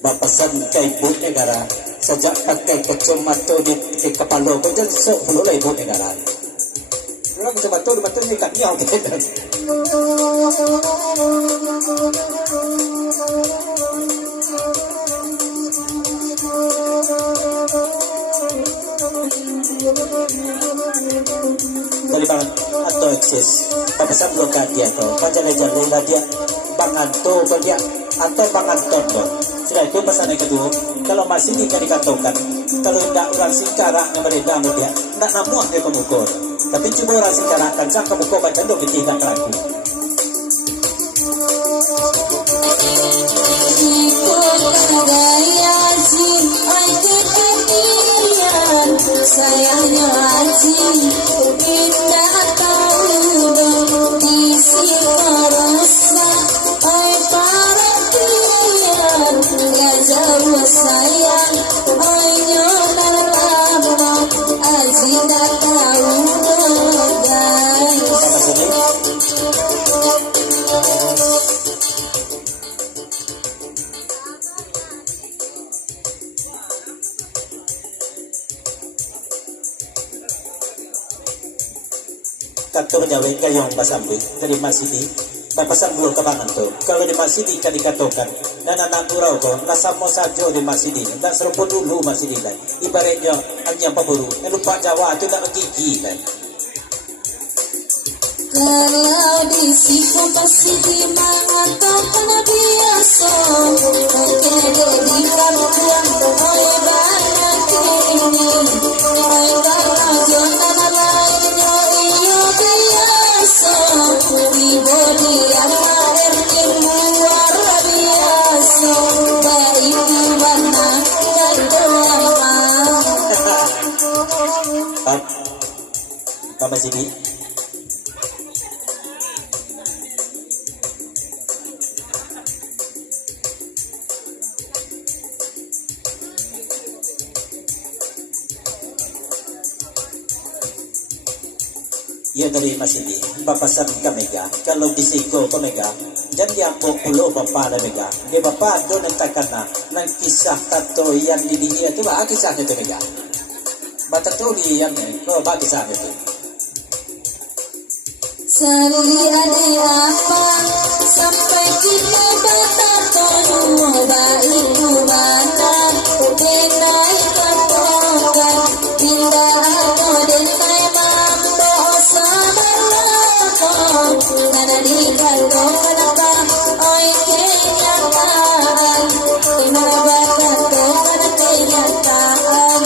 Bapasan kay ibu negara sejak pakai kacamata di kepala kau jadi sok perlu lah ibu negara. Orang kacamata ni kat niau kita. Dari bang atau eksis, bapasan blokat dia tu, panjang-panjang lah dia, bangan tu dia atau bangan tu. Sudah itu pesan yang kedua, kalau masih ini kan dikatakan, kalau tidak orang singkarak yang beredar dia, tidak namuah dia pemukul. Tapi cuma orang singkarak kan, sang pemukul baca dulu ketiga lagu. Sayangnya aji indah tahu di siparasa ay para tiyan gak jauh sayang ay nyonarama aji tak tahu guys. Kato Jawa kayong basambi dari masjid bapasan belum kebangan tu. Kalau di masjid kan dikatakan dan anak kurau ko nasamo saja di masjid dan seruput dulu masjid kan. Ibaratnya hanya paburu lupa Jawa tu tak gigi kan. Kalau di siku pasti mengatakan biasa, mungkin di kampung oleh banyak ini, oleh banyak jangan lainnya iyo biasa, ibu dia lahir luar biasa, dari mana dan doa. Apa sini? Ia dari masjid bapasan kamega kalau bisiko kamega jangan diambil pulau bapa kamega dia bapa do nentakana nang kisah tato yang di dia tu bah kisah itu mega bata tu di yang ko bah kisah itu Sari ada apa sampai kita bertato baik mana denai katokan indah denai mambo sabarako nana di kaldo kenapa oi kenyataan kenapa kato kana kenyataan.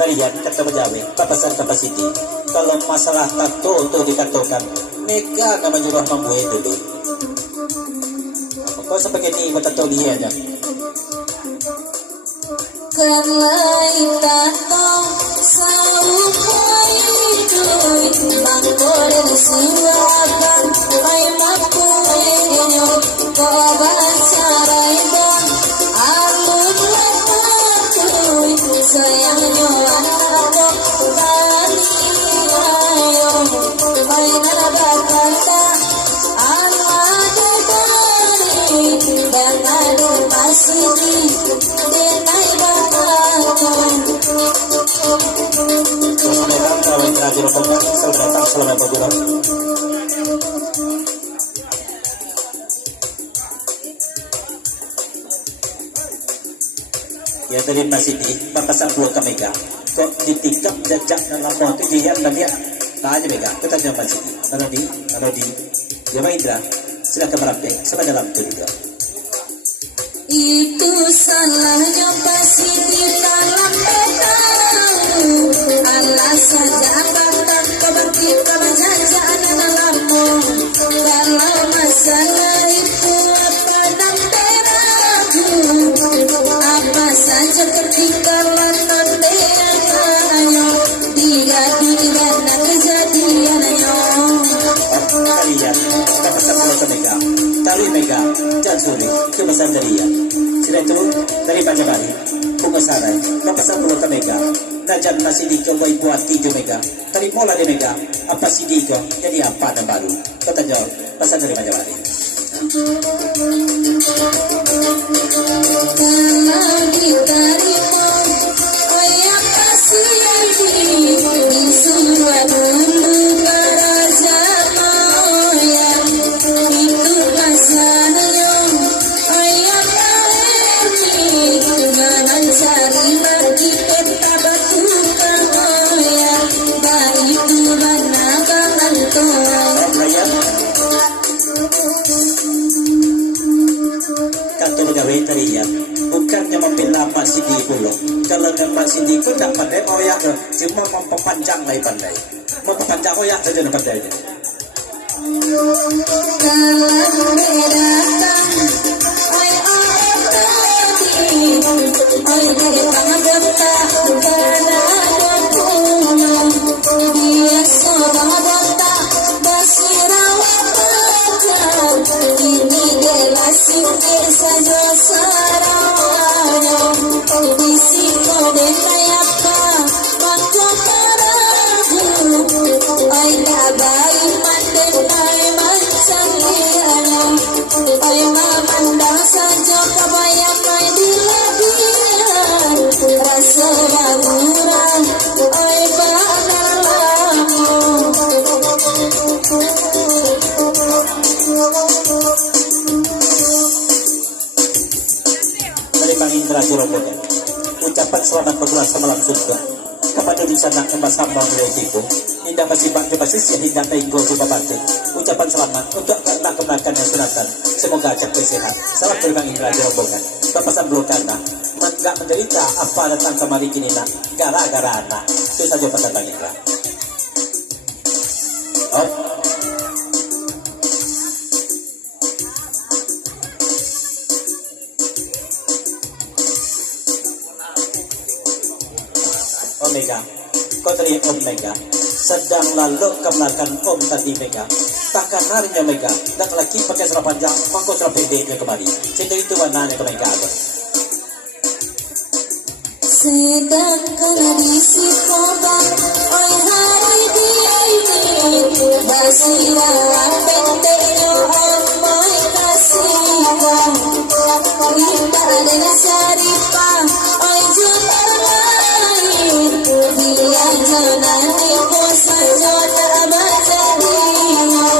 Barian kata berjamin papasan kapasiti kalau masalah tato tu dikatakan mega nama jurah membuat dulu kau sebagai ni tato dia aja Kerlai tato saupai duit bangkoren silakan ay makuenyo kau bacarai don alun latatuy sayangnya anakku tani ayo ay nalabakata alade dari dan ada masidi denai bakakan. Assalamualaikum warahmatullahi wabarakatuh. Selamat datang, selamat berjuang. Ya dari masih di papasan dua ke Mega. Kok ditikap jejak dalam waktu dia dan dia tak aja Mega. Kita jumpa masih di. Kalau di ya Indra silakan meramping sama dalam itu juga. Itu salahnya pasti di dalam tahu. Allah saja akan kebakti kebajajan dalammu. Kalau masalah itu apa dan teraku, apa saja ketinggalan nanti ayo digantikan kejadiannya. Kalian dapat satu ke Mega. Tali Mega dan Suri itu pesan dari ya. Sudah itu dari Pajabari, Bunga Sarai, dapat satu ke Mega. Najan nasi diko boy buat 7 Mega. Tadi mola di Mega, apa si diko jadi apa dan baru. Kata jawab pesan dari Pajabari. Kalau diterima, oh yang kasih disuruh dulu raja moya. Itu masalahnya, oh yang kawin dengan cari bagi kita batukan moya. Dari itu mana kangen Kantor pegawai tadi ya, bukannya membela masih di pulau. Kalau masih di pun tak pandai oyak, cuma memperpanjang lagi pandai. Memperpanjang oyak saja nak pandai. Ucapan selamat bergerak semalam surga kepada di sana emas hamba milikku. Indah masih bangkit basis yang indah tenggo coba batu. Ucapan selamat untuk kenakan yang sunatan. Semoga capai sehat. Salam dari Bang Indra Jerobogan. Bapasan belum karena tidak menderita apa datang kemari kini nak gara-gara anak. Itu saja pesan Bang Indra. Omega, kau teri Omega, sedang lalu ke belakang Om tadi Mega. Takkan harinya Mega, dan lagi pakai serap panjang, mangkuk serap pendeknya kembali. Sehingga itu warnanya ke Mega. Sedangkan di si korban, oi hari ini bersilang pendeknya Om moi kasihkan. Kita dengan syarifah, oi juta dia janani bosan jona abadaniyo.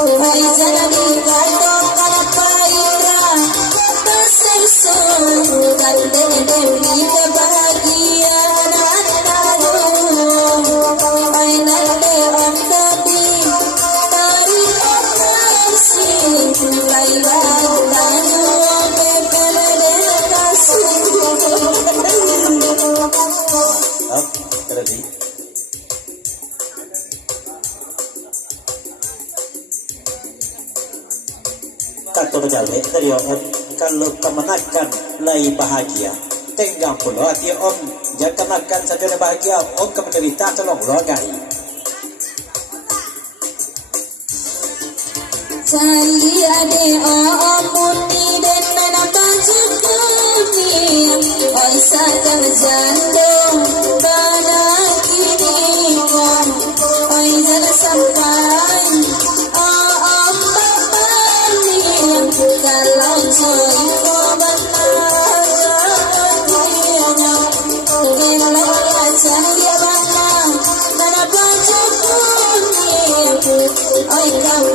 Oi janani kado kalapaira tersesul dan demi kebahagiaan anakku. Oi nande om tadi tari operasi laila tanu bebele kasih. Terus kata berjalan dari Om, kalau kemenakan lagi bahagia, tenggang pulau hati Om, jangan kemenakan saja bahagia, Om kemenderita tolong logai. Cari ade Om muni dan mana baju kuning, oi sakal jandung pada kini Om, oi jangan sampai Om bapani kalau joy korban agaknya, kalau cari mana baju kuning, oi kau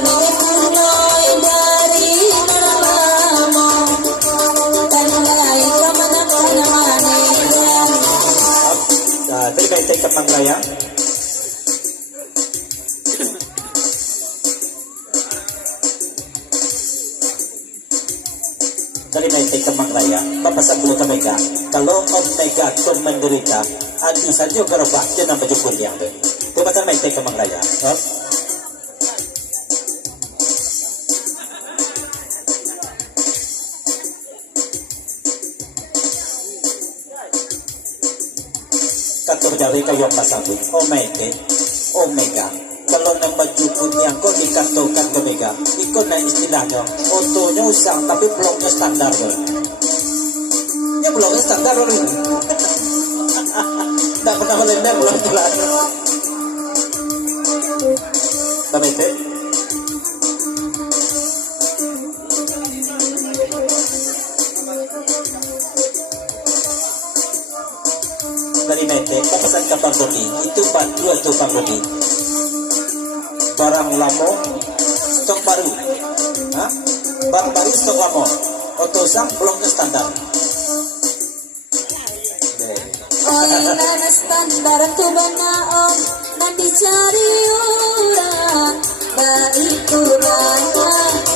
dari lama, dan baik kemana-mana. Kemang Raya. Dari Maite Kemang Raya, papasan dulu ke Mega. Kalau Omega kon menderita, adu saja gerobak dia nampak jukul yang tu. Papasan Maite Kemang Raya. Katur jari kayu pasabut, Omega. Kalau nama jukul yang kau dikatakan ke Mega, ikut na istilahnya, otonya usang tapi bloknya standar. Ya bloknya standar orang. Tak pernah melenda blok bulan. Tapi itu. Dari Mete, papasan kapal kopi, itu dua tukang kopi. Barang lama, stok baru. Barang baru, stok lama. Otosang bloknya standar. Oi nana standar tu banaon nan dicari orang baik kurana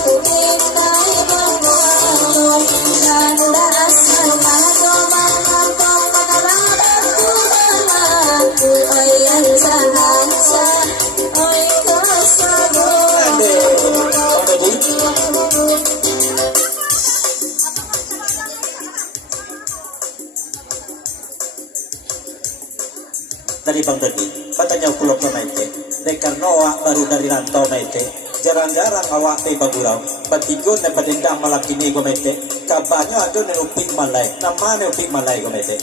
kudengai bangkong nanda asal mago mangkong manarada kurana oi ansa oi kasabo. Dari Bang Dodi, katanya pulau ke Maite, karena awak baru dari rantau Maite, jarang-jarang awak pe bagurau, batigon dan padendang malak ini go Maite, kabarnya ada upik malai, nama upik malai go Maite.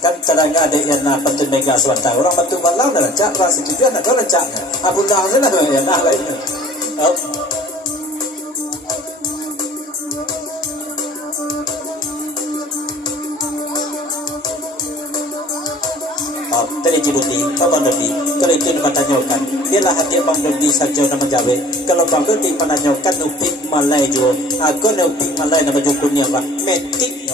Kan caranya ada yang pentun mega swasta, orang batu malam dah lencak, orang setujuan ada lencaknya, abun dah sana ada yang lain. Dari Jibuti, Bang Dodi, kalau itu ditanyakan, dialah hati Bang Dodi saja nama Jawa. Kalau Bang Dodi menanyakan upik Malay juga, aku upik Malay nama jukunya apa? Metik.